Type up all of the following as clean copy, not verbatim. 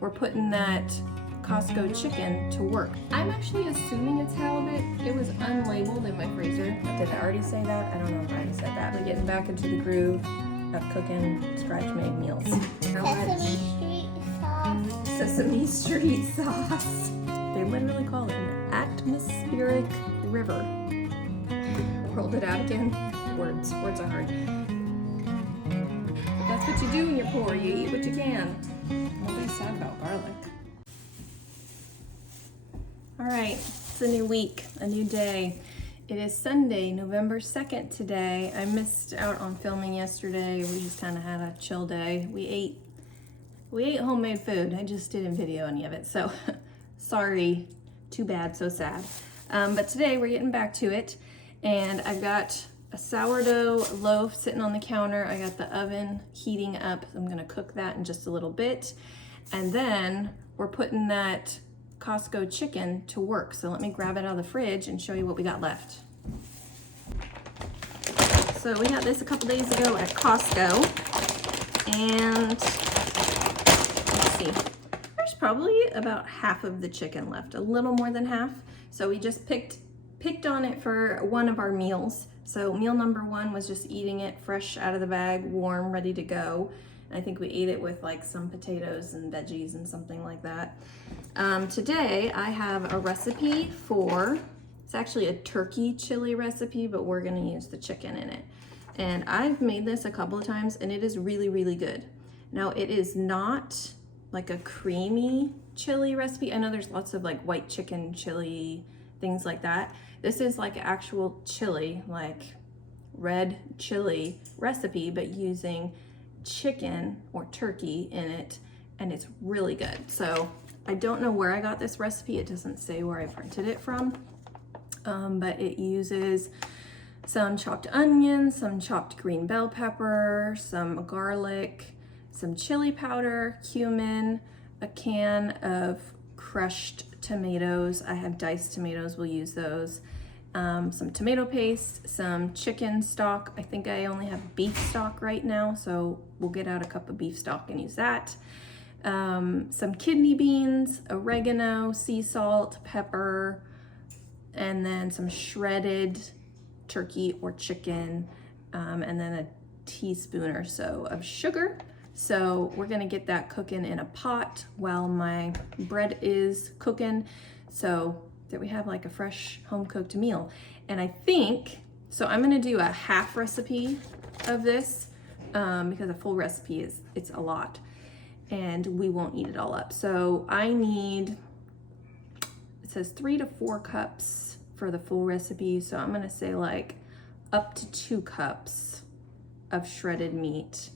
we're putting that Costco chicken to work. I'm actually assuming it's halibut. It was unlabeled in my freezer. Did I already say that? I don't know if I already said that. We're getting back into the groove of cooking scratch-made meals. Sesame Street sauce. They literally call it an atmospheric river. Rolled it out again. Words are hard. But that's what you do when you're poor. You eat what you can. Nobody's sad about garlic. All right, it's a new week, a new day. It is Sunday, November 2nd today. I missed out on filming yesterday. We just kind of had a chill day. We ate homemade food. I just didn't video any of it, so sorry. Too bad, so sad. But today we're getting back to it, and I've got a sourdough loaf sitting on the counter. I got the oven heating up. I'm gonna cook that in just a little bit, and then we're putting that Costco chicken to work. So let me grab it out of the fridge and show you what we got left. So we got this a couple days ago at Costco, and let's see, there's probably about half of the chicken left, a little more than half. So we just picked on it for one of our meals. So meal number one was just eating it fresh out of the bag, warm, ready to go. I think we ate it with like some potatoes and veggies and something like that. Today I have a recipe for, it's actually a turkey chili recipe, but we're gonna use the chicken in it. And I've made this a couple of times and it is really, really good. Now it is not like a creamy chili recipe. I know there's lots of like white chicken chili, things like that. This is like actual chili, like red chili recipe, but using chicken or turkey in it, and it's really good. So I don't know where I got this recipe. It doesn't say where I printed it from, but it uses some chopped onions, some chopped green bell pepper, some garlic, some chili powder, cumin, a can of crushed tomatoes. I have diced tomatoes, we'll use those. Some tomato paste, some chicken stock. I think I only have beef stock right now, so we'll get out a cup of beef stock and use that. Some kidney beans, oregano, sea salt, pepper, and then some shredded turkey or chicken, and then a teaspoon or so of sugar. So we're gonna get that cooking in a pot while my bread is cooking, so that we have like a fresh home cooked meal. And I think, so I'm gonna do a half recipe of this because a full recipe it's a lot and we won't eat it all up. So I need, it says 3 to 4 cups for the full recipe. So I'm gonna say like up to 2 cups of shredded meat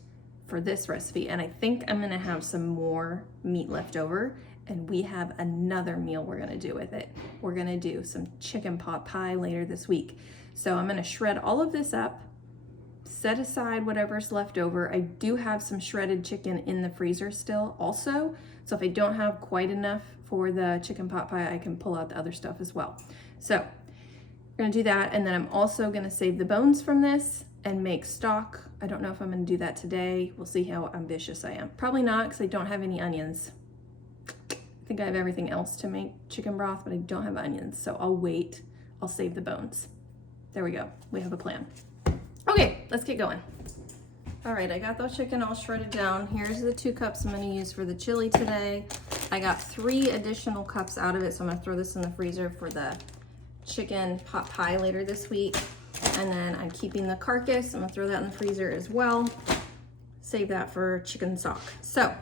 for this recipe. And I think I'm gonna have some more meat left over, and we have another meal we're gonna do with it. We're gonna do some chicken pot pie later this week. So I'm gonna shred all of this up, set aside whatever's left over. I do have some shredded chicken in the freezer still also. So if I don't have quite enough for the chicken pot pie, I can pull out the other stuff as well. So we're gonna do that, and then I'm also gonna save the bones from this and make stock. I don't know if I'm gonna do that today. We'll see how ambitious I am. Probably not, because I don't have any onions. I think I have everything else to make chicken broth, but I don't have onions, so I'll wait. I'll save the bones. There we go. We have a plan. Okay, let's get going. All right, I got the chicken all shredded down. Here's the 2 cups I'm gonna use for the chili today. I got 3 additional cups out of it, so I'm gonna throw this in the freezer for the chicken pot pie later this week. And then I'm keeping the carcass. I'm gonna throw that in the freezer as well. Save that for chicken stock. So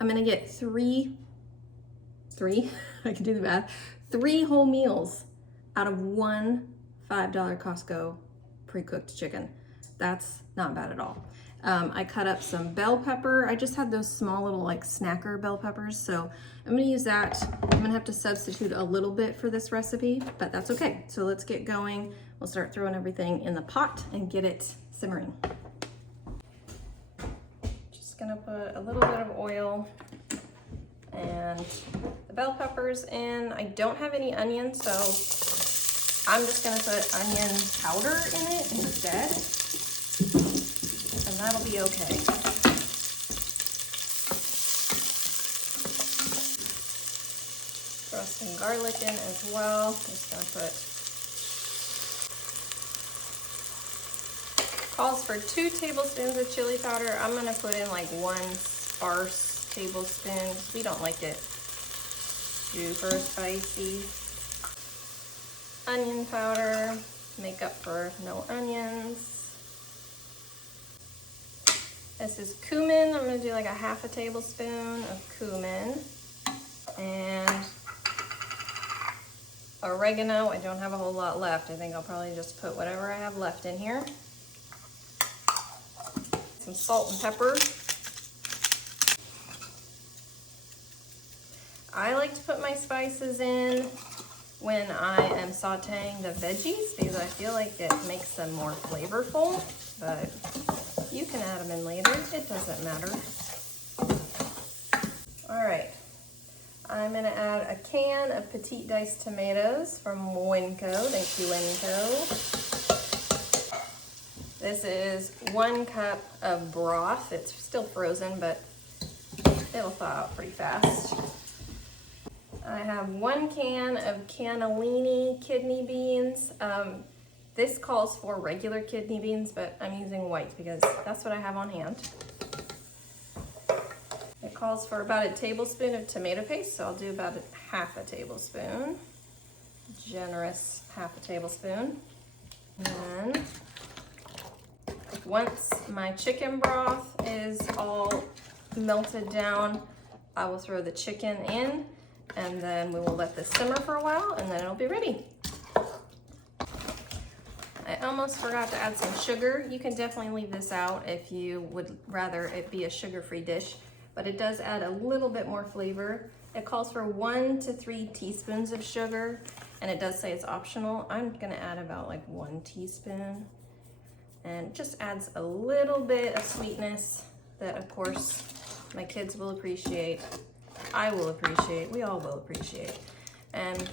I'm gonna get three, I can do the math, 3 whole meals out of one $5 Costco pre-cooked chicken. That's not bad at all. I cut up some bell pepper. I just had those small little like snacker bell peppers, so I'm gonna use that. I'm gonna have to substitute a little bit for this recipe, but that's okay. So let's get going. We'll start throwing everything in the pot and get it simmering. Just gonna put a little bit of oil and the bell peppers in. I don't have any onions, so I'm just gonna put onion powder in it instead, and that'll be okay. Throw some garlic in as well. I'm just gonna put, calls for 2 tablespoons of chili powder. I'm gonna put in like 1 sparse tablespoon. We don't like it super spicy. Onion powder, make up for no onions. This is cumin. I'm gonna do like a 1/2 tablespoon of cumin. And oregano, I don't have a whole lot left. I think I'll probably just put whatever I have left in here. Some salt and pepper. I like to put my spices in when I am sauteing the veggies because I feel like it makes them more flavorful, but you can add them in later, it doesn't matter. All right, I'm gonna add a can of petite diced tomatoes from Winco. Thank you, Winco. This is 1 cup of broth. It's still frozen, but it'll thaw out pretty fast. I have 1 can of cannellini kidney beans. This calls for regular kidney beans, but I'm using white because that's what I have on hand. It calls for about 1 tablespoon of tomato paste, so I'll do about 1/2 tablespoon. Generous 1/2 tablespoon. And then once my chicken broth is all melted down, I will throw the chicken in, and then we will let this simmer for a while, and then it'll be ready. I almost forgot to add some sugar. You can definitely leave this out if you would rather it be a sugar-free dish, but it does add a little bit more flavor. It calls for 1 to 3 teaspoons of sugar, and it does say it's optional. I'm gonna add about like 1 teaspoon, and it just adds a little bit of sweetness that, of course, my kids will appreciate. I will appreciate, we all will appreciate. And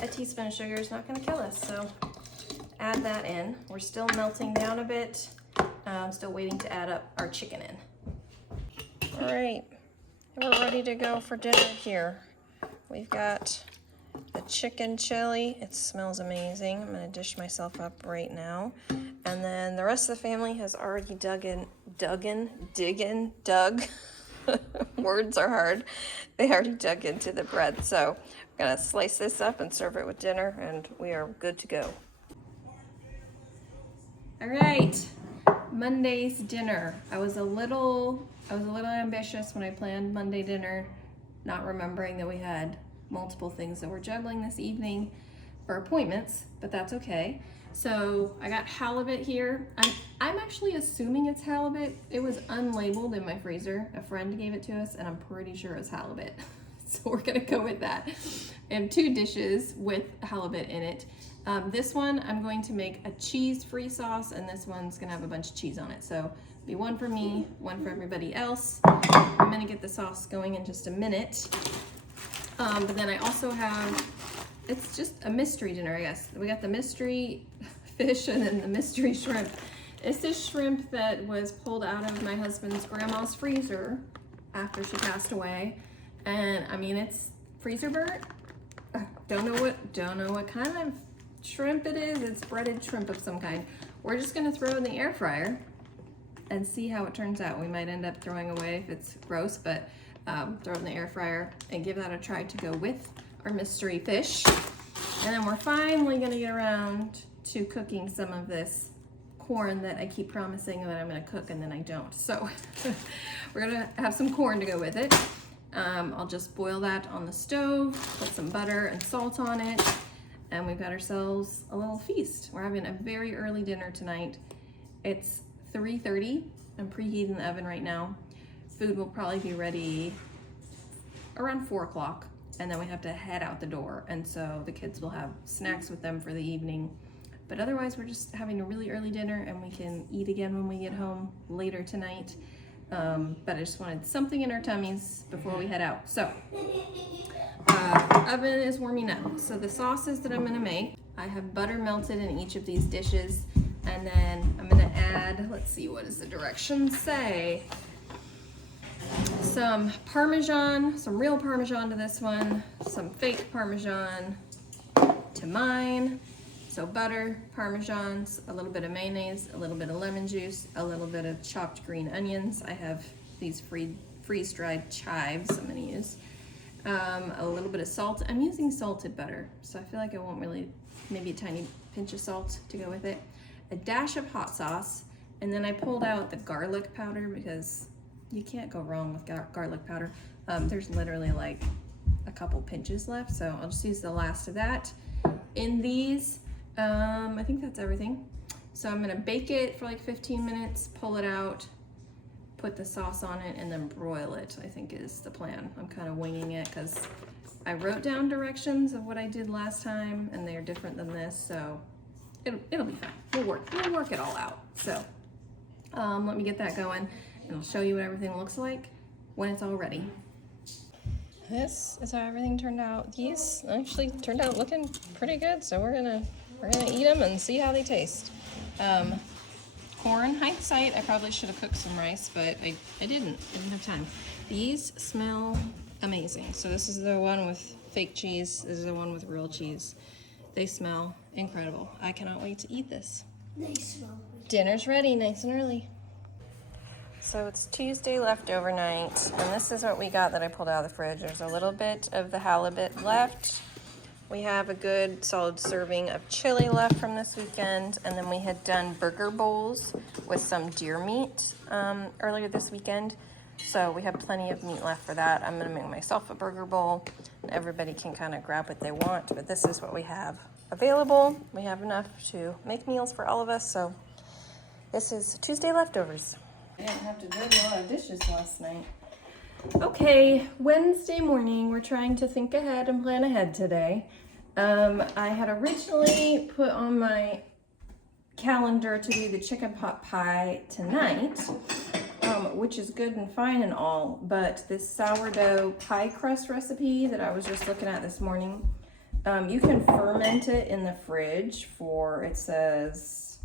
a teaspoon of sugar is not gonna kill us, so add that in. We're still melting down a bit. I'm still waiting to add up our chicken in. All right, we're ready to go for dinner here. We've got the chicken chili. It smells amazing. I'm gonna dish myself up right now. And then the rest of the family has already dug. Words are hard. They already dug into the bread. So I'm gonna slice this up and serve it with dinner, and we are good to go. All right, Monday's dinner. I was a little ambitious when I planned Monday dinner, not remembering that we had multiple things that we're juggling this evening for appointments, but that's okay. So I got halibut here. I'm actually assuming it's halibut. It was unlabeled in my freezer. A friend gave it to us, and I'm pretty sure it's halibut. So we're gonna go with that. I have 2 dishes with halibut in it. This one, I'm going to make a cheese-free sauce, and this one's gonna have a bunch of cheese on it. So be 1 for me, 1 for everybody else. I'm gonna get the sauce going in just a minute. But then I also have, it's just a mystery dinner, I guess. We got the mystery fish and then the mystery shrimp. It's this shrimp that was pulled out of my husband's grandma's freezer after she passed away. And I mean, it's freezer burnt. Don't know what kind of shrimp it is. It's breaded shrimp of some kind. We're just gonna throw it in the air fryer and see how it turns out. We might end up throwing away if it's gross, but throw it in the air fryer and give that a try to go with our mystery fish. And then we're finally gonna get around to cooking some of this corn that I keep promising that I'm gonna cook and then I don't. So we're gonna have some corn to go with it. I'll just boil that on the stove, put some butter and salt on it, and we've got ourselves a little feast. We're having a very early dinner tonight. It's 3:30. I'm preheating the oven right now. Food will probably be ready around 4 o'clock, and then we have to head out the door. And so the kids will have snacks with them for the evening. But otherwise, we're just having a really early dinner, and we can eat again when we get home later tonight. But I just wanted something in our tummies before we head out. So, oven is warming up. So the sauces that I'm gonna make, I have butter melted in each of these dishes. And then I'm gonna add, let's see, what does the directions say? some Parmesan, some real Parmesan to this one, some fake Parmesan to mine. So butter, Parmesan, a little bit of mayonnaise, a little bit of lemon juice, a little bit of chopped green onions. I have these freeze-dried chives I'm gonna use. A little bit of salt. I'm using salted butter, so I feel like I won't really, maybe a tiny pinch of salt to go with it. A dash of hot sauce, and then I pulled out the garlic powder because you can't go wrong with garlic powder. There's literally like a couple pinches left, so I'll just use the last of that. In these, I think that's everything. So I'm gonna bake it for like 15 minutes, pull it out, put the sauce on it, and then broil it, I think is the plan. I'm kind of winging it because I wrote down directions of what I did last time and they're different than this, so it'll be fine. We'll work it all out. So let me get that going and I'll show you what everything looks like when it's all ready. This is how everything turned out. These actually turned out looking pretty good, so we're gonna eat them and see how they taste. Corn, hindsight, I probably should have cooked some rice, but I didn't have time. These smell amazing. So this is the one with fake cheese. This is the one with real cheese. They smell incredible. I cannot wait to eat this. They smell good. Dinner's ready, nice and early. So it's Tuesday leftover night, and this is what we got that I pulled out of the fridge. There's a little bit of the halibut left. We have a good solid serving of chili left from this weekend, and then we had done burger bowls with some deer meat earlier this weekend. So we have plenty of meat left for that. I'm gonna make myself a burger bowl, and everybody can kind of grab what they want, but this is what we have available. We have enough to make meals for all of us, so this is Tuesday leftovers. I didn't have to do a lot of dishes last night. Okay, Wednesday morning, we're trying to think ahead and plan ahead today. I had originally put on my calendar to do the chicken pot pie tonight, which is good and fine and all, but this sourdough pie crust recipe that I was just looking at this morning, you can ferment it in the fridge for, it says,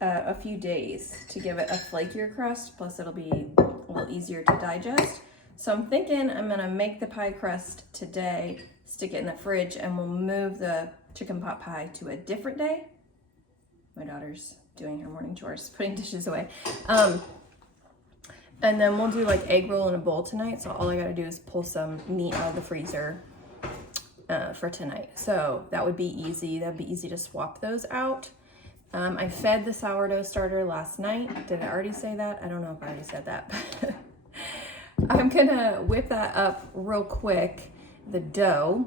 a few days to give it a flakier crust, plus it'll be a little easier to digest. So I'm thinking I'm gonna make the pie crust today, stick it in the fridge, and we'll move the chicken pot pie to a different day. My daughter's doing her morning chores, putting dishes away. And then we'll do like egg roll in a bowl tonight. So all I gotta do is pull some meat out of the freezer for tonight. So that would be easy. That'd be easy to swap those out. I fed the sourdough starter last night. Did I already say that? I don't know if I already said that. I'm gonna whip that up real quick, the dough,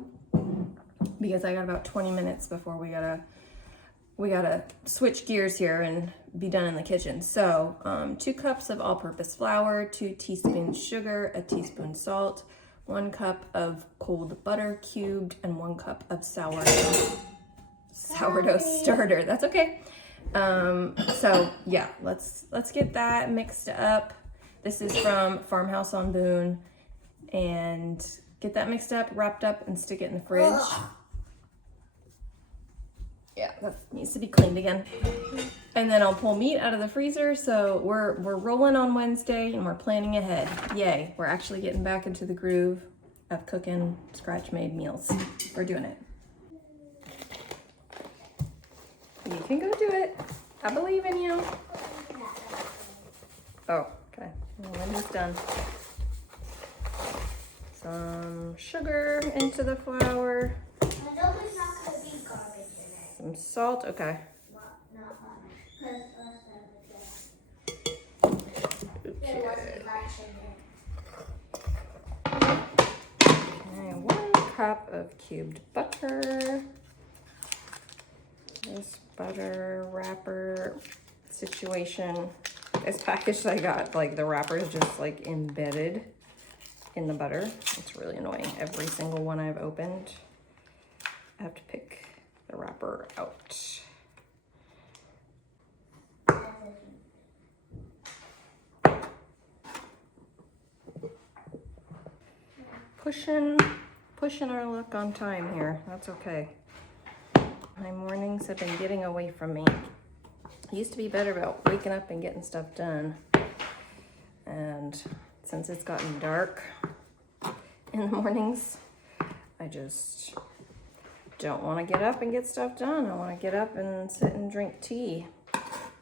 because I got about 20 minutes before we gotta switch gears here and be done in the kitchen. So 2 cups of all-purpose flour, 2 teaspoons sugar, a teaspoon salt, 1 cup of cold butter cubed, and 1 cup of sourdough starter. That's okay. So yeah, let's get that mixed up. This is from Farmhouse on Boone, and get that mixed up, wrapped up, and stick it in the fridge. Yeah, that needs to be cleaned again. And then I'll pull meat out of the freezer. So we're rolling on Wednesday and we're planning ahead. Yay, we're actually getting back into the groove of cooking scratch-made meals. We're doing it. You can go do it. I believe in you. Oh, okay. Well, Wendy's done. Some sugar into the flour. Some salt, okay. And 1 cup of cubed butter. This butter wrapper situation. This package that I got, like the wrapper is just like embedded in the butter. It's really annoying. Every single one I've opened, I have to pick the wrapper out. Pushing our luck on time here. That's okay. My mornings have been getting away from me. I used to be better about waking up and getting stuff done. And since it's gotten dark in the mornings, I just don't want to get up and get stuff done. I want to get up and sit and drink tea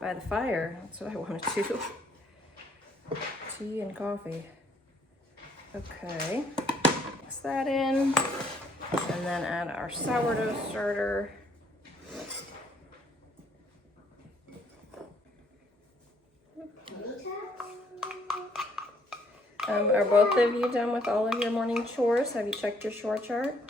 by the fire. That's what I want to do. Tea and coffee. Okay, mix that in, and then add our sourdough starter. Are both of you done with all of your morning chores? Have you checked your chore chart?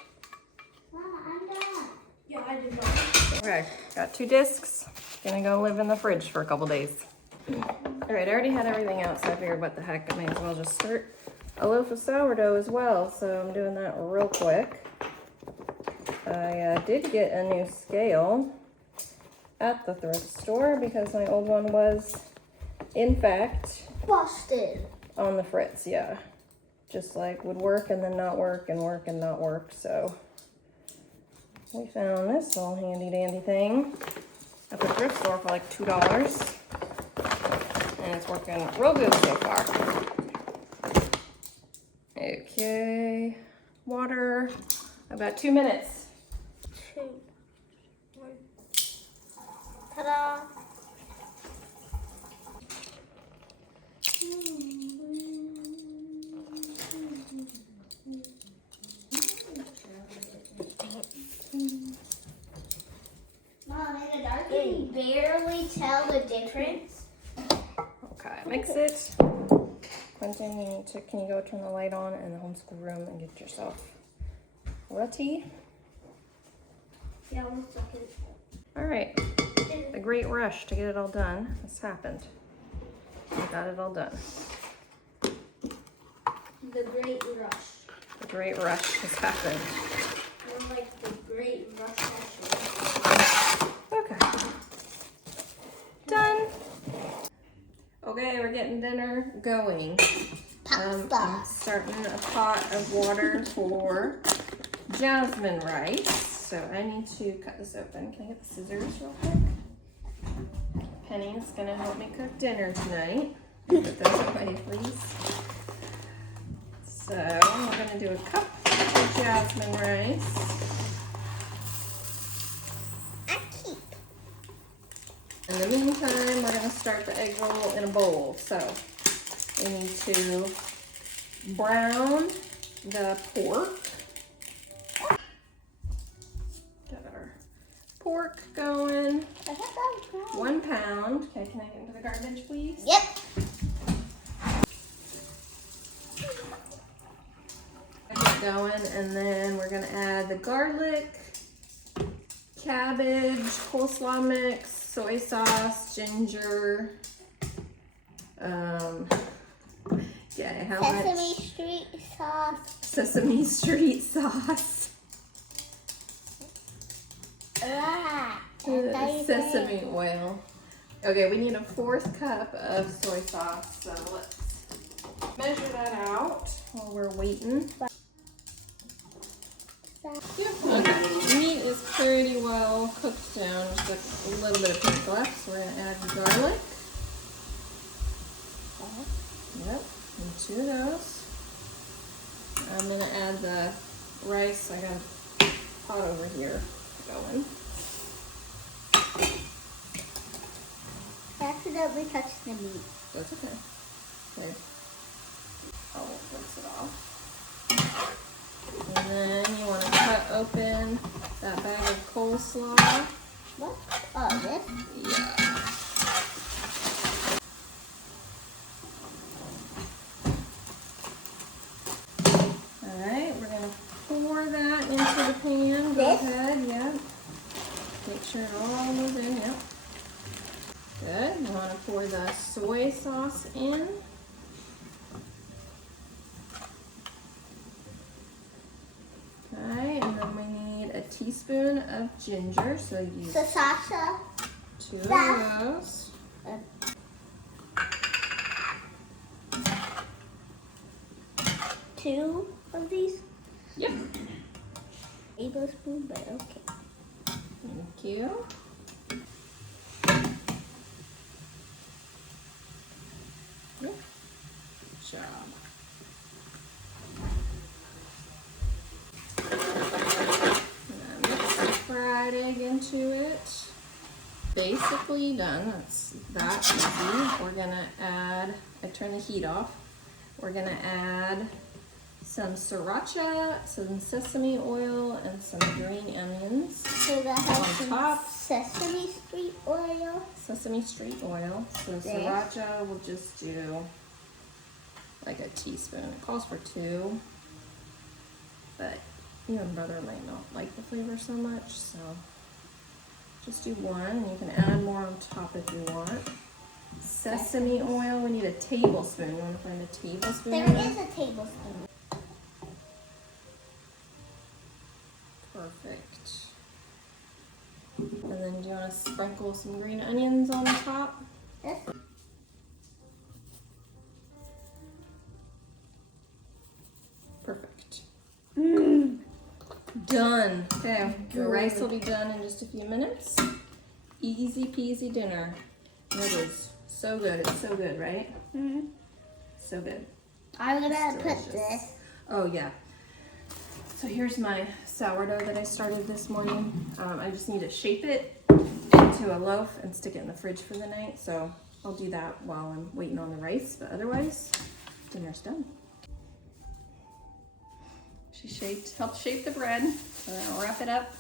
Mama, I'm done. Yeah, I did not. Okay, got 2 discs. Gonna go live in the fridge for a couple days. All right, I already had everything out, so I figured what the heck, I may as well just start a loaf of sourdough as well. So I'm doing that real quick. I did get a new scale at the thrift store because my old one was, in fact, Busted. on the fritz. Yeah, just like would work and then not work and work and not work. So we found this little handy dandy thing at the thrift store for like $2, and it's working real good so far. Okay, water, about 2 minutes. 2, 1. Ta-da! Mom, in the dark, can you barely tell the difference? Okay, mix it. Quentin, you need to, can you go turn the light on in the homeschool room and get yourself roti? Yeah, 1 second. All right, the great rush to get it all done has happened. We got it all done. The Great Rush. The great rush has happened. More like the Great Rush. Okay. Done. Okay, we're getting dinner going. I'm starting a pot of water for jasmine rice. So I need to cut this open. Can I get the scissors real quick? Penny's gonna help me cook dinner tonight. Put those away, please. So we're gonna do a cup of jasmine rice. In the meantime, we're gonna start the egg roll in a bowl. So we need to brown the pork. Get our pork going. 1 pound. Okay, can I get into the garbage, please? Yep. Get going, and then we're gonna add the garlic, cabbage, coleslaw mix, soy sauce, ginger. Yeah, how Sesame much? Street sauce. Sesame Street sauce. Sesame oil. Okay, we need a 4th cup of soy sauce, so let's measure that out while we're waiting. Okay, meat is pretty well cooked down, just a little bit of pink left, so we're gonna add the garlic. Yep, and 2 of those. I'm gonna add the rice. I got a pot over here going. I accidentally touched the meat. That's okay. Okay. I'll rinse it off. And then you want to cut open that bag of coleslaw. What? Oh, this? Yeah. Alright, we're going to pour that into the pan. Go This? ahead, yeah. Make sure it all goes in, yep. Good. You want to pour the soy sauce in. Okay, and then we need a teaspoon of ginger, so use Sasha. 2 of those. 2 of these? Yep. Tablespoon, but okay. Thank you. Good job. basically done. That's that easy. We're gonna add, I turn the heat off. We're gonna add some sriracha, some sesame oil, and some green onions. So that has On some top. sesame street oil. Sesame street oil. So sriracha, we'll just do like a teaspoon. It calls for 2, but you and brother might not like the flavor so much, so just do 1, and you can add more on top if you want. Sesame oil, we need a tablespoon. You want to find a tablespoon? There is a tablespoon. Perfect. And then do you want to sprinkle some green onions on top? Yes. Perfect. Done. Okay, the rice will be done in just a few minutes. Easy peasy dinner. It is so good. It's so good, right? Mm-hmm. So good. I'm gonna It's put delicious. this. Oh yeah. So here's my sourdough that I started this morning. I just need to shape it into a loaf and stick it in the fridge for the night. So I'll do that while I'm waiting on the rice, but otherwise, dinner's done. She helped shape the bread. So then I'll wrap it up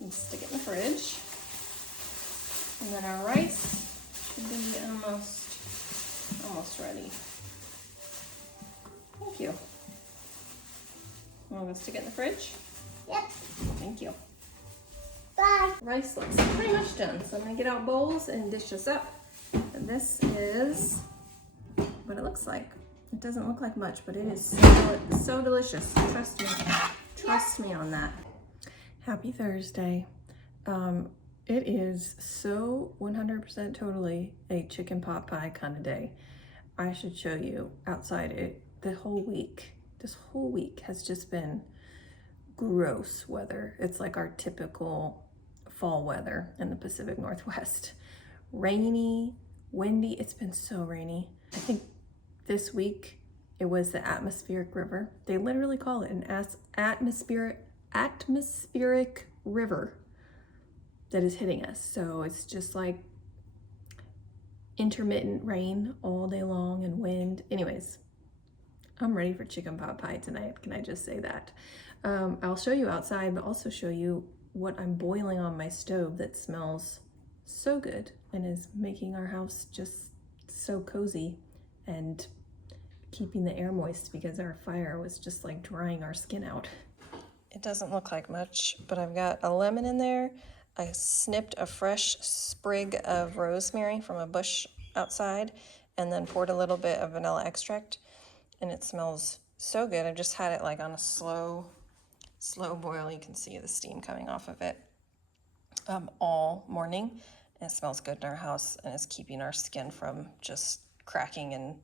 and stick it in the fridge. And then our rice should be almost ready. Thank you. Want to go stick it in the fridge? Yep. Thank you. Bye. Rice looks pretty much done. So I'm gonna get out bowls and dish this up. And this is what it looks like. It doesn't look like much, but it is so delicious. Trust me. Trust me on that. Happy Thursday. It is so 100% totally a chicken pot pie kind of day. I should show you outside it. This whole week has just been gross weather. It's like our typical fall weather in the Pacific Northwest. Rainy, windy. It's been so rainy. I think this week it was the atmospheric river. They literally call it an atmospheric river that is hitting us. So it's just like intermittent rain all day long and wind. Anyways, I'm ready for chicken pot pie tonight. Can I just say that? I'll show you outside, but also show you what I'm boiling on my stove that smells so good and is making our house just so cozy and keeping the air moist because our fire was just like drying our skin out. It doesn't look like much, but I've got a lemon in there. I snipped a fresh sprig of rosemary from a bush outside and then poured a little bit of vanilla extract, and it smells so good. I've just had it like on a slow boil. You can see the steam coming off of it all morning, and it smells good in our house and it's keeping our skin from just cracking and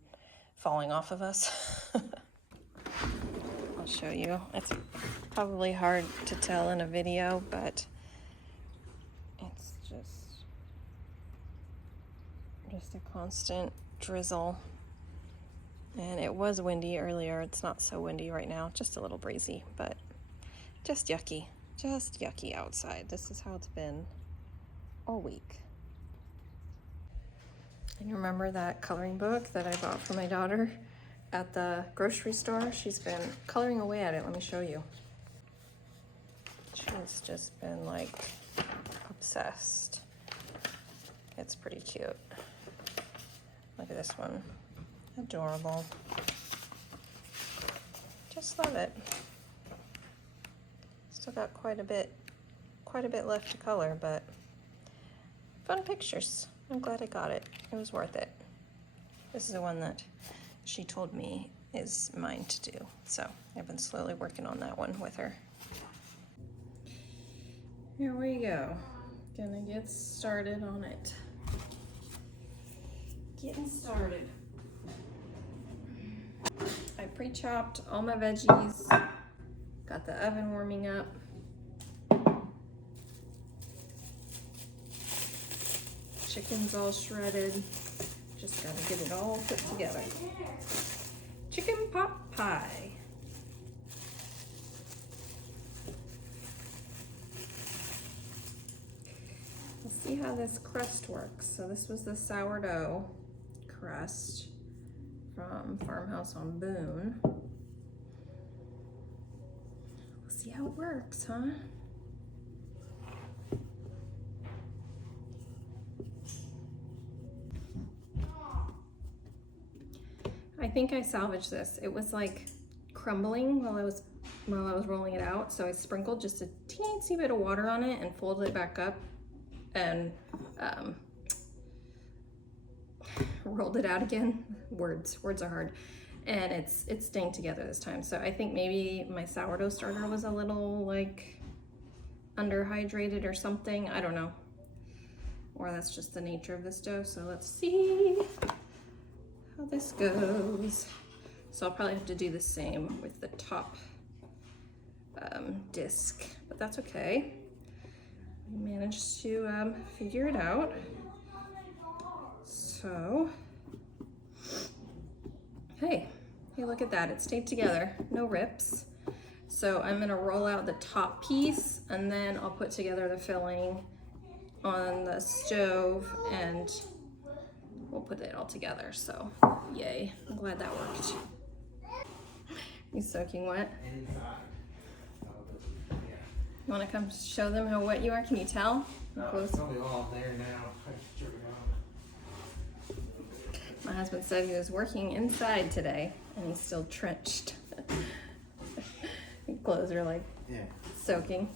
falling off of us. I'll show you. It's probably hard to tell in a video, but it's just a constant drizzle. And it was windy earlier. It's not so windy right now, just a little breezy, but just yucky outside. This is how it's been all week. And you remember that coloring book that I bought for my daughter at the grocery store? She's been coloring away at it. Let me show you. She's just been like obsessed. It's pretty cute. Look at this one. Adorable. Just love it. Still got quite a bit left to color, but fun pictures. I'm glad I got it. It was worth it. This is the one that she told me is mine to do. So I've been slowly working on that one with her. Here we go. Gonna get started on it. Getting started. I pre-chopped all my veggies. Got the oven warming up. Chicken's all shredded. Just gotta get it all put together. Chicken pot pie. see how this crust works. So this was the sourdough crust from Farmhouse on Boone. We'll see how it works, huh? I think I salvaged this. It was like crumbling while I was rolling it out, so I sprinkled just a teensy bit of water on it and folded it back up and rolled it out again. Words are hard. And it's staying together this time. So I think maybe my sourdough starter was a little like underhydrated or something. I don't know. Or that's just the nature of this dough. So let's see how this goes. So I'll probably have to do the same with the top disc, but that's okay. We managed to figure it out. So, hey, look at that. It stayed together, no rips. So I'm gonna roll out the top piece and then I'll put together the filling on the stove and we'll put it all together. So, yay, I'm glad that worked. You soaking wet? You wanna come show them how wet you are? Can you tell? It's probably all there now. My husband said he was working inside today and he's still drenched. Clothes are like soaking.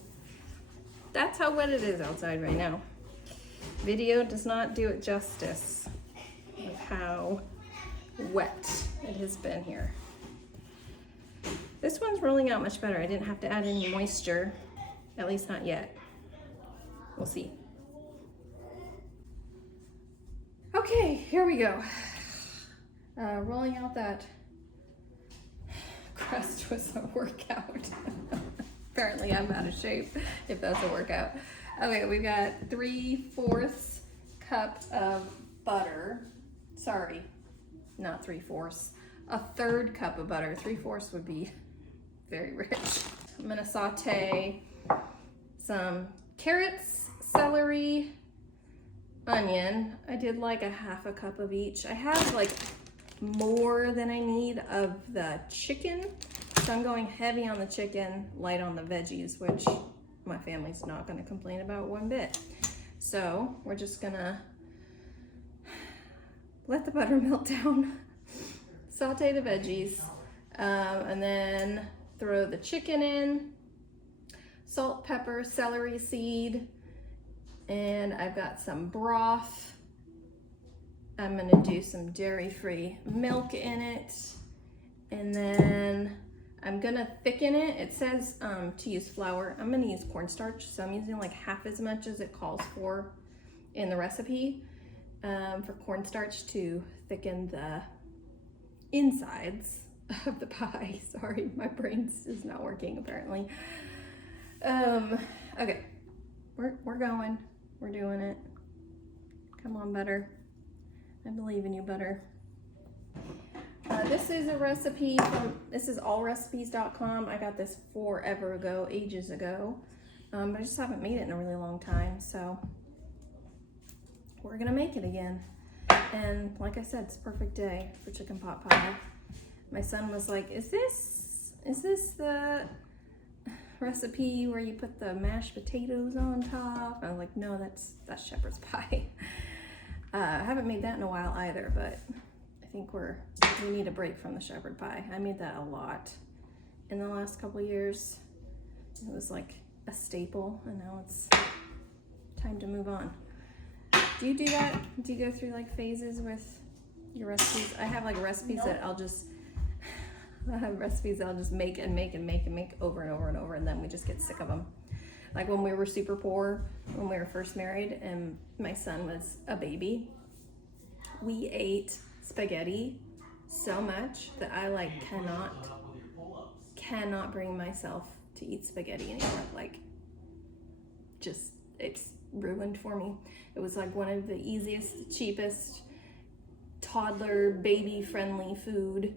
That's how wet it is outside right now. Video does not do it justice of how wet it has been here. This one's rolling out much better. I didn't have to add any moisture, at least not yet. We'll see. Okay, here we go. Rolling out that crust was a workout. Apparently I'm out of shape if that's a workout. Okay, we've got 3/4 cup of butter. Sorry, not 3/4. A 1/3 cup of butter. 3/4 would be very rich. I'm gonna saute some carrots, celery, onion. I did like a 1/2 cup of each. I have like more than I need of the chicken, so I'm going heavy on the chicken, light on the veggies, which my family's not gonna complain about one bit. So we're just gonna let the butter melt down, saute the veggies, and then throw the chicken in, salt, pepper, celery seed, and I've got some broth. I'm gonna do some dairy-free milk in it, and then I'm gonna thicken it. It says to use flour. I'm gonna use cornstarch, so I'm using like half as much as it calls for in the recipe for cornstarch to thicken the insides of the pie. Sorry, my brain's just not working apparently. Okay, we're going. We're doing it. Come on, butter. I believe in you, butter. This is a recipe from, this is allrecipes.com. I got this forever ago, ages ago. But I just haven't made it in a really long time, so we're gonna make it again. And like I said, it's a perfect day for chicken pot pie. My son was like, is this the recipe where you put the mashed potatoes on top? I was like, no, that's shepherd's pie. I haven't made that in a while either, but I think we need a break from the shepherd pie. I made that a lot in the last couple years. It was like a staple, and now it's time to move on. Do you do that? Do you go through like phases with your recipes? I have like recipes that I'll just make and make and make and make over and over and over, and then we just get sick of them. Like when we were super poor, when we were first married and my son was a baby, we ate spaghetti so much that I like cannot bring myself to eat spaghetti anymore. Like, just, it's ruined for me. It was like one of the easiest, cheapest, toddler, baby-friendly food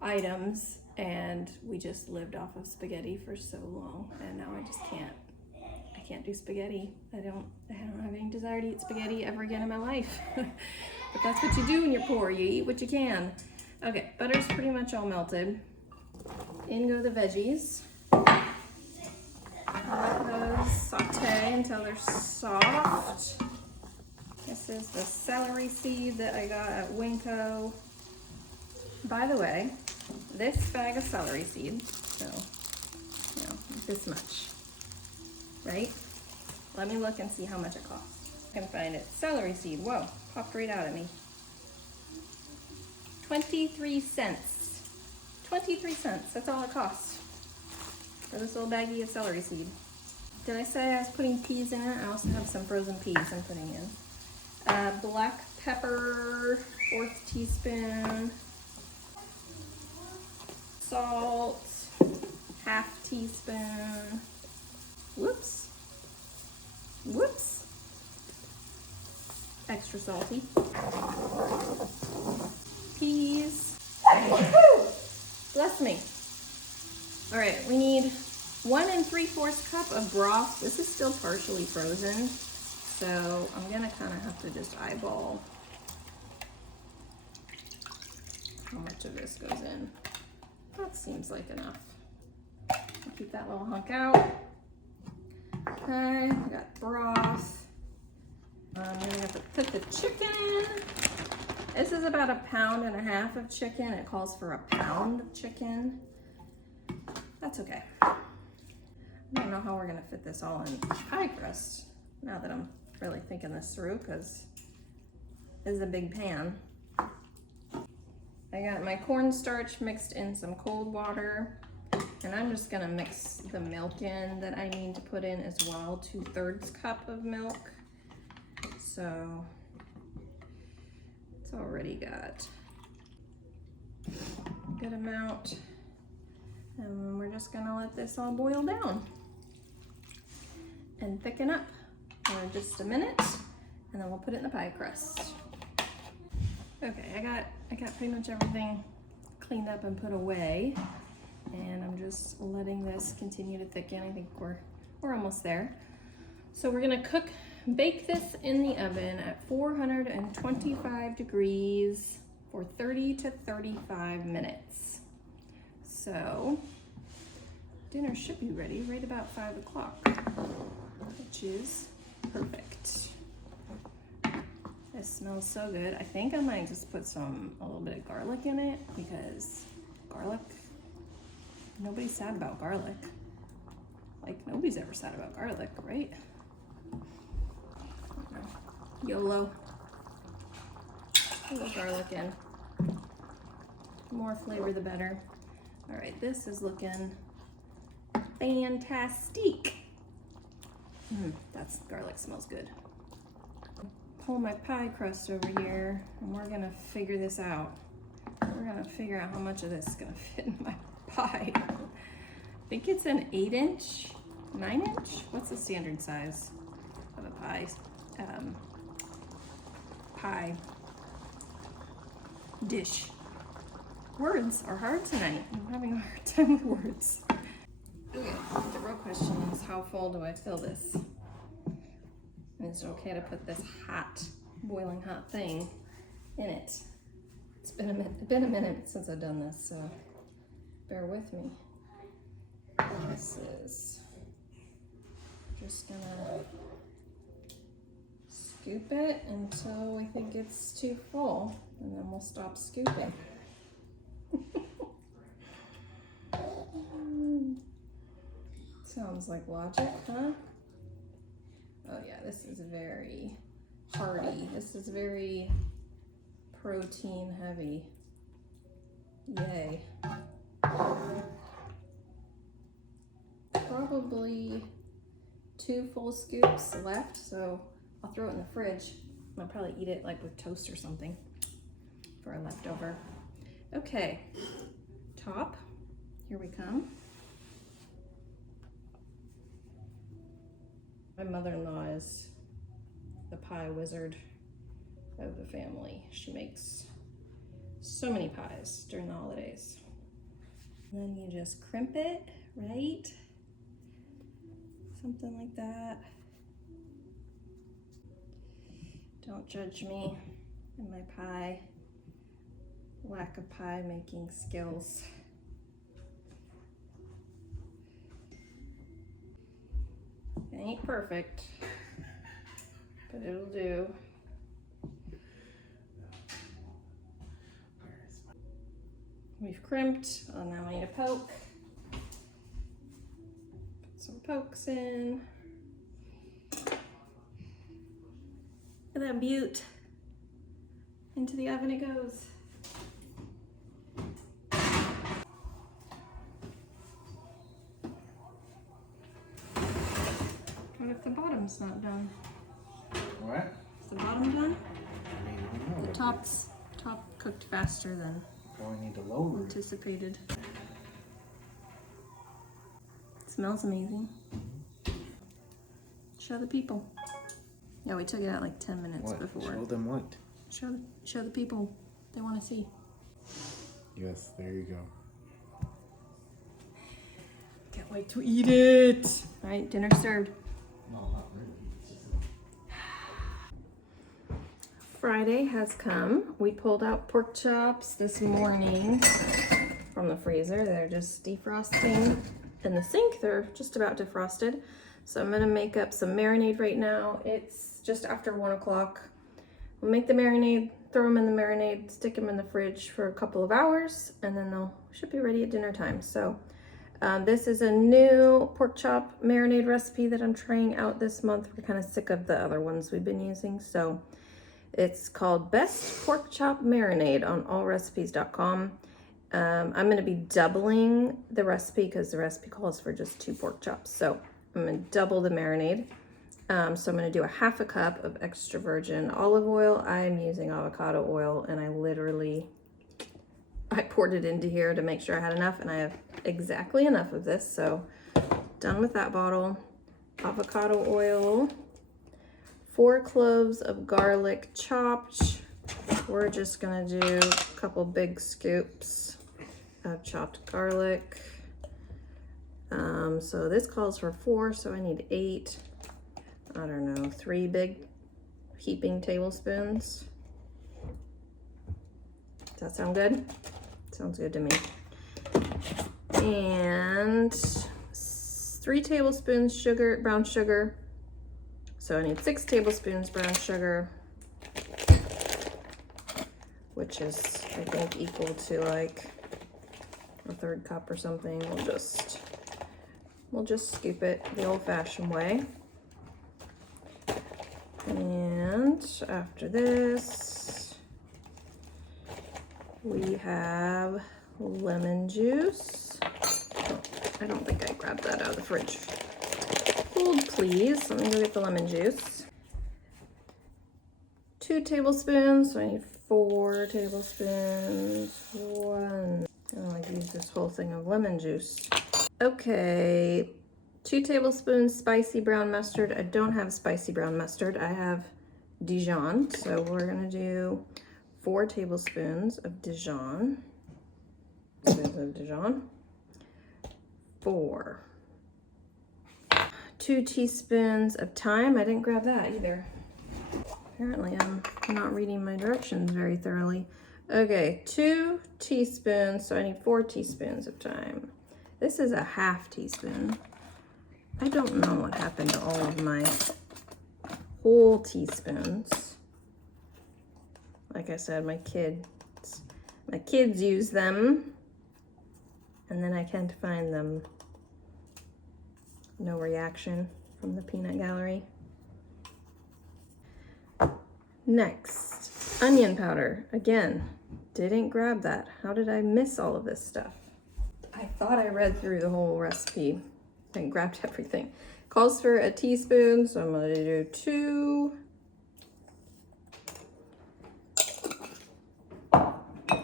items, and we just lived off of spaghetti for so long, and now I just can't can't do spaghetti. I don't have any desire to eat spaghetti ever again in my life. But that's what you do when you're poor. You eat what you can. Okay, butter's pretty much all melted. In go the veggies. Let those saute until they're soft. This is the celery seed that I got at Winco. By the way, this bag of celery seed, so, you know, this much, right? Let me look and see how much it costs. I can find it. Celery seed, whoa, popped right out at me. 23 cents. 23 cents, that's all it costs for this little baggie of celery seed. Did I say I was putting peas in it? I also have some frozen peas I'm putting in. Black pepper, 1/4 teaspoon. Salt, 1/2 teaspoon. Whoops. Whoops. Extra salty. Peas. Bless me. All right, we need 1 3/4 cup of broth. This is still partially frozen, so I'm gonna kind of have to just eyeball how much of this goes in. That seems like enough. I'll keep that little hunk out. Okay, I got broth. I'm gonna have to put the chicken in. This is about 1.5 pounds of chicken. It calls for 1 pound of chicken. That's okay. I don't know how we're gonna fit this all in pie crust now that I'm really thinking this through, because this is a big pan. I got my cornstarch mixed in some cold water, and I'm just gonna mix the milk in that I need to put in as well, 2/3 cup of milk. So it's already got a good amount. And we're just gonna let this all boil down and thicken up for just a minute, and then we'll put it in the pie crust. Okay, I got pretty much everything cleaned up and put away, and I'm just letting this continue to thicken. I think we're almost there. So we're gonna bake this in the oven at 425 degrees for 30 to 35 minutes. So dinner should be ready right about 5 o'clock, which is perfect. This smells so good. I think I might just put a little bit of garlic in it, because garlic, nobody's sad about garlic. Like, nobody's ever sad about garlic, right? YOLO. A little garlic in. The more flavor, the better. All right, this is looking fantastic. That's garlic smells good. Pull my pie crust over here, and we're gonna figure this out. We're gonna figure out how much of this is gonna fit in my pie. I think it's an 8-inch, 9-inch? What's the standard size of a pie? Pie dish. Words are hard tonight. I'm having a hard time with words. Okay, the real question is, how full do I fill this? And is it okay to put this hot, boiling hot thing in it? It's been a minute since I've done this, so bear with me. This is just gonna scoop it until we think it's too full, and then we'll stop scooping. Sounds like logic, huh? Oh yeah, this is very hearty. This is very protein heavy. Yay. Probably 2 full scoops left, so I'll throw it in the fridge. I'll probably eat it like with toast or something for a leftover. Okay, top, here we come. My mother-in-law is the pie wizard of the family. She makes so many pies during the holidays. And then you just crimp it, right? something like that. Don't judge me and my lack of pie making skills. It ain't perfect, but it'll do. We've crimped. Oh, now we need a poke. Put some pokes in. Look at that beaut. Into the oven it goes. What if the bottom's not done? What? Is the bottom done? I don't know. The top cooked faster than Probably need to lower it. anticipated. It smells amazing. Show the people. Yeah, we took it out like 10 minutes What? before. Show them what? Show the people. They want to see. Yes, there you go. Can't wait to eat it. All right, dinner served. No, not really. Friday has come. We pulled out pork chops this morning from the freezer. They're just defrosting in the sink. They're just about defrosted. So I'm gonna make up some marinade right now. It's just after 1 o'clock. We'll make the marinade, throw them in the marinade, stick them in the fridge for a couple of hours, and then they'll should be ready at dinner time. So this is a new pork chop marinade recipe that I'm trying out this month. We're kind of sick of the other ones we've been using. So it's called Best Pork Chop Marinade on allrecipes.com. I'm going to be doubling the recipe because the recipe calls for just 2 pork chops. So I'm going to double the marinade. So I'm going to do a 1/2 cup of extra virgin olive oil. I'm using avocado oil, and I poured it into here to make sure I had enough, and I have exactly enough of this. So done with that bottle. Avocado oil. 4 cloves of garlic chopped. We're just gonna do a couple big scoops of chopped garlic. So this calls for 4, so I need 8. I don't know, 3 big heaping tablespoons. Does that sound good? Sounds good to me. And 3 tablespoons sugar, brown sugar. So I need 6 tablespoons brown sugar, which is, I think, equal to like a 1/3 cup or something. We'll just scoop it the old-fashioned way. And after this, we have lemon juice. Oh, I don't think I grabbed that out of the fridge. Hold, please. Let me go get the lemon juice. 2 tablespoons, so I need 4 tablespoons. 1. Oh, I used this whole thing of lemon juice. Okay, 2 tablespoons spicy brown mustard. I don't have spicy brown mustard. I have Dijon, so we're gonna do 4 tablespoons of Dijon. 4. 2 teaspoons of thyme. I didn't grab that either. Apparently I'm not reading my directions very thoroughly. Okay, 2 teaspoons, so I need 4 teaspoons of thyme. This is a 1/2 teaspoon. I don't know what happened to all of my whole teaspoons. Like I said, my kids use them, and then I can't find them. No reaction from the peanut gallery. Next, onion powder. Again, didn't grab that. How did I miss all of this stuff? I thought I read through the whole recipe and grabbed everything. Calls for a teaspoon, so I'm gonna do 2.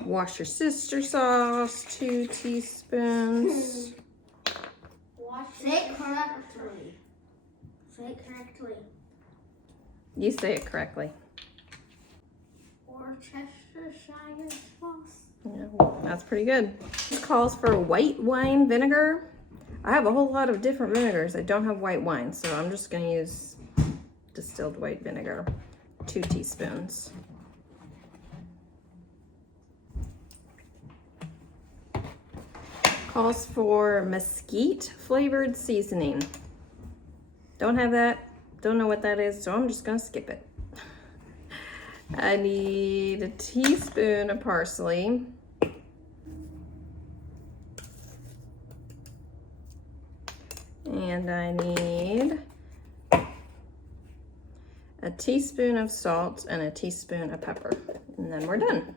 Worcestershire sauce, 2 teaspoons. Say it correctly. Say it correctly. You say it correctly. Worcestershire sauce. Yeah, that's pretty good. This calls for white wine vinegar. I have a whole lot of different vinegars. I don't have white wine, so I'm just gonna use distilled white vinegar, 2 teaspoons. Calls for mesquite flavored seasoning. Don't have that, don't know what that is, so I'm just gonna skip it. I need a teaspoon of parsley. And I need a teaspoon of salt and a teaspoon of pepper. And then we're done.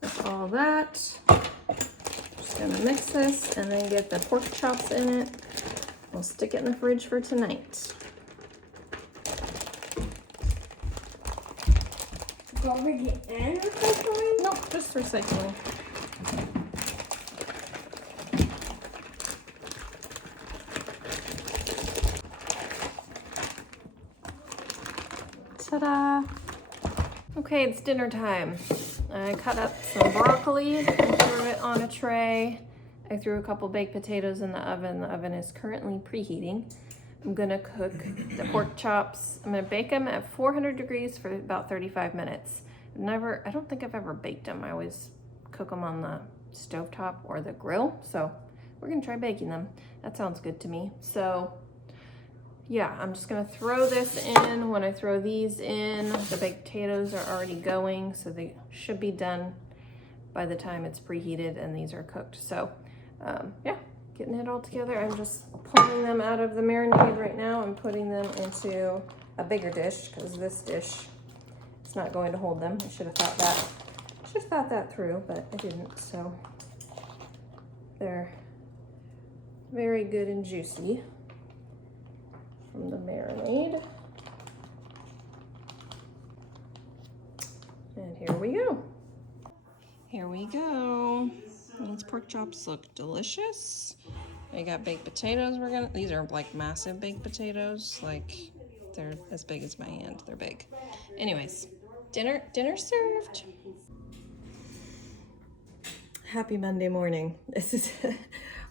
That's all that. Just gonna mix this and then get the pork chops in it. We'll stick it in the fridge for tonight. Garbage and recycling? Nope, just recycling. Ta-da! Okay, it's dinner time. I cut up some broccoli and threw it on a tray. I threw a couple baked potatoes in the oven. The oven is currently preheating. I'm gonna cook the pork chops. I'm gonna bake them at 400 degrees for about 35 minutes. I don't think I've ever baked them. I always cook them on the stovetop or the grill. So we're gonna try baking them. That sounds good to me. So yeah, I'm just gonna throw this in. When I throw these in, the baked potatoes are already going, so they should be done by the time it's preheated and these are cooked. So yeah, getting it all together. I'm just pulling them out of the marinade right now and putting them into a bigger dish because this dish is not going to hold them. I should have thought that through, but I didn't. So they're very good and juicy from the marinade. And here we go. Here we go. These pork chops look delicious. I got baked potatoes. These are like massive baked potatoes. Like they're as big as my hand. They're big. Anyways, dinner served. Happy Monday morning. This is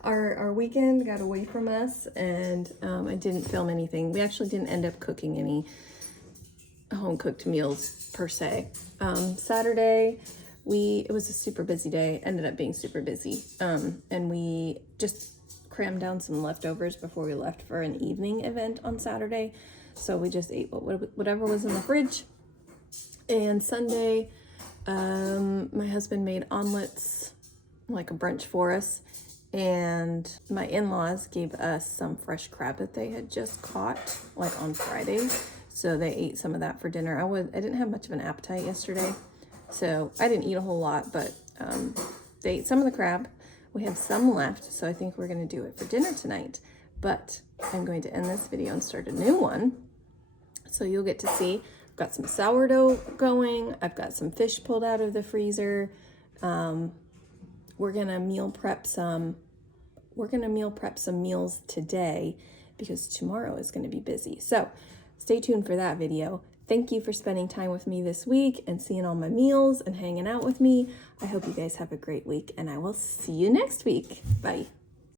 our weekend got away from us, and I didn't film anything. We actually didn't end up cooking any home cooked meals per se. Saturday, it was a super busy day, ended up being super busy. And we just crammed down some leftovers before we left for an evening event on Saturday. So we just ate whatever was in the fridge. And Sunday, my husband made omelets, like a brunch for us. And my in-laws gave us some fresh crab that they had just caught, like on Friday. So they ate some of that for dinner. I didn't have much of an appetite yesterday, so I didn't eat a whole lot, but they ate some of the crab. We have some left, so I think we're gonna do it for dinner tonight. But I'm going to end this video and start a new one. So you'll get to see, I've got some sourdough going. I've got some fish pulled out of the freezer. We're gonna meal prep some meals today because tomorrow is gonna be busy. So stay tuned for that video. Thank you for spending time with me this week and seeing all my meals and hanging out with me. I hope you guys have a great week, and I will see you next week. Bye.